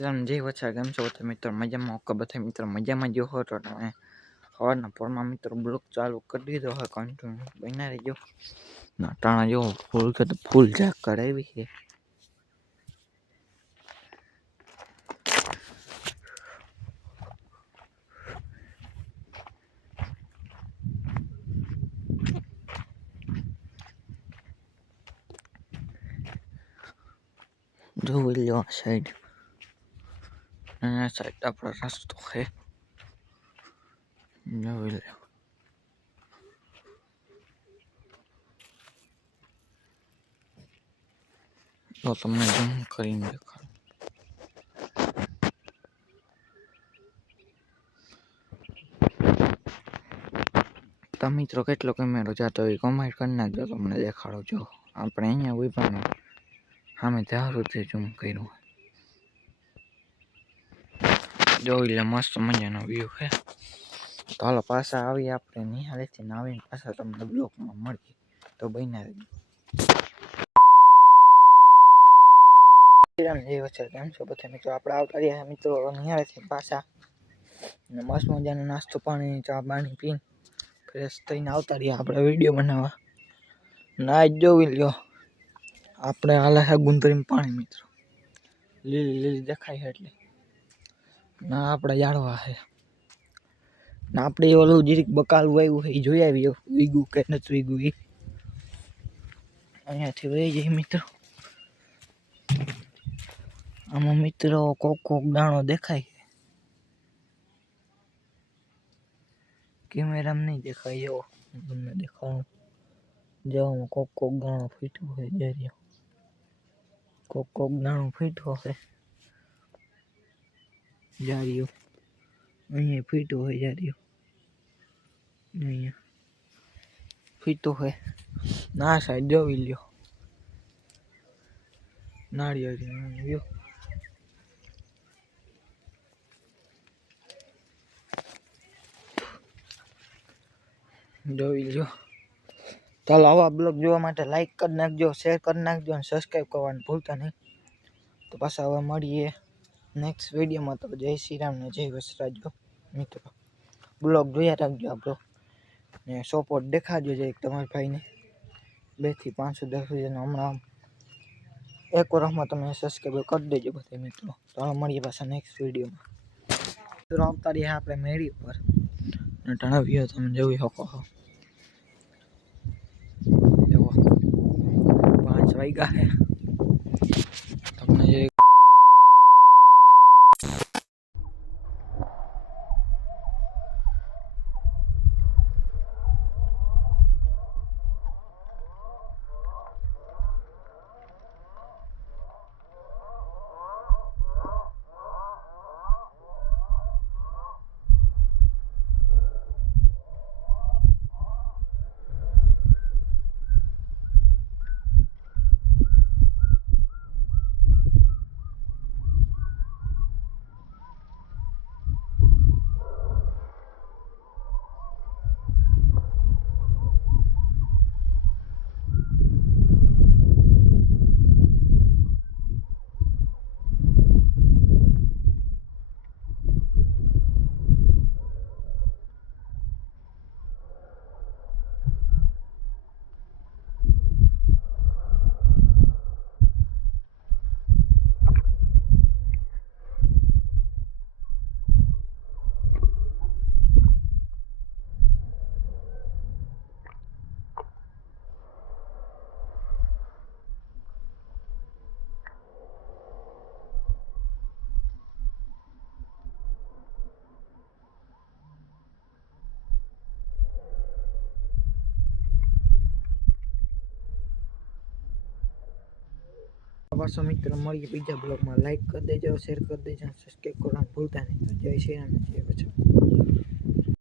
જય વચ્ચે કેમ છો તમે મિત્રો મજામાં ઓકે બધા મિત્રો મજામાં જો હો તો તમે સવારના પોરમાં મિત્રો બ્લોગ ચાલુ કરી દીધો હોય કન્ટિન્યુ બના રહેજો નાટાણા જો ફૂલ કે તો ફૂલ ઝાક કરાવી છે જોઈ લો સાઈડ આપણો રસ્તો છે જોઈ લો તો તમને ઝૂમ કરીને દેખાડું તો મિત્રો કેટલો કેમેરો જાતો હોય કોમેન્ટ કરી નાખજો તમને દેખાડો જો આપણે અહીંયા ઉભા ને સામે ત્યાં સુધી ઝૂમ કર્યું જોઈ લે મસ્ત મજાનો વ્યૂ છે તો હાલો પાછા આવી આપણે નિહાળેથી આવીને પાછા તમને બ્લોકમાં મળીએ તો બન્યા રહેજો જે વચ્ચે કેમ છો બધા મિત્રો આપણે આવતા રહ્યા મિત્રો નિહાળેથી પાછા મસ્ત મજાનો નાસ્તો પાણી ચા પાણી પીને ફ્રેશ થઈને આવતા રહ્યા આપણે વિડીયો બનાવવા ના જોઈ લ્યો આપણે હાલે છે ગુંદરીમાં પાણી મિત્રો લીલી લીલી દેખાય છે એટલે ના આપણે જાળવા છે ના આપણે ઓલું જીરીક બકાલું આવ્યું છે એ જોઈ આવીએ વીગું કે નથી વીગું એ અહીંયાથી વહી જાય મિત્રો આમાં મિત્રો કોક દાણો દેખાય કેમેરામાં નહીં દેખાય એવો તમને દેખાડું જવામાં કોક દાણો ફીટો હોય જરિયો કોક દાણો ફીટો છે જારિયો અહીંયા ફીટો હોય જારિયો અહીંયા ફીટો હોય ના સાઈડ જોઈ લ્યો નાળિયેર લ્યો જોઈ લ્યો ચાલો આવા બ્લોગ જોવા માટે લાઈક કરી નાખજો શેર કરી નાખજો અને સબસ્ક્રાઈબ કરવાનું ભૂલતા નહીં તો પાછા હવે મળીએ નેક્સ્ટ વિડીયોમાં તો જય શ્રી રામ ને જય વસરાજો મિત્રો બ્લોગ જોયા રાખજો આપણો ને સપોર્ટ દેખાડજો જે તમારા ભાઈને 2 થી 510 સુધીનો હમણાં એક વર્ષમાં તમે સબસ્ક્રાઈબ કરી દેજો બધા મિત્રો તો મળીએ પાછા નેક્સ્ટ વિડીયોમાં તો આવતા રહ્યા આપણે મેળી પર ટાણા વ્યૂ તમે જોઈ શકો છો 5 વાગ્યા છે તમને જે પાછો મિત્રો મળીએ બીજા બ્લોગમાં લાઈક કરી દેજો શેર કરી દેજો સબસ્ક્રાઈબ કરવાનું ભૂલતા નહીં જય શ્રી રામ જય બચ્ચા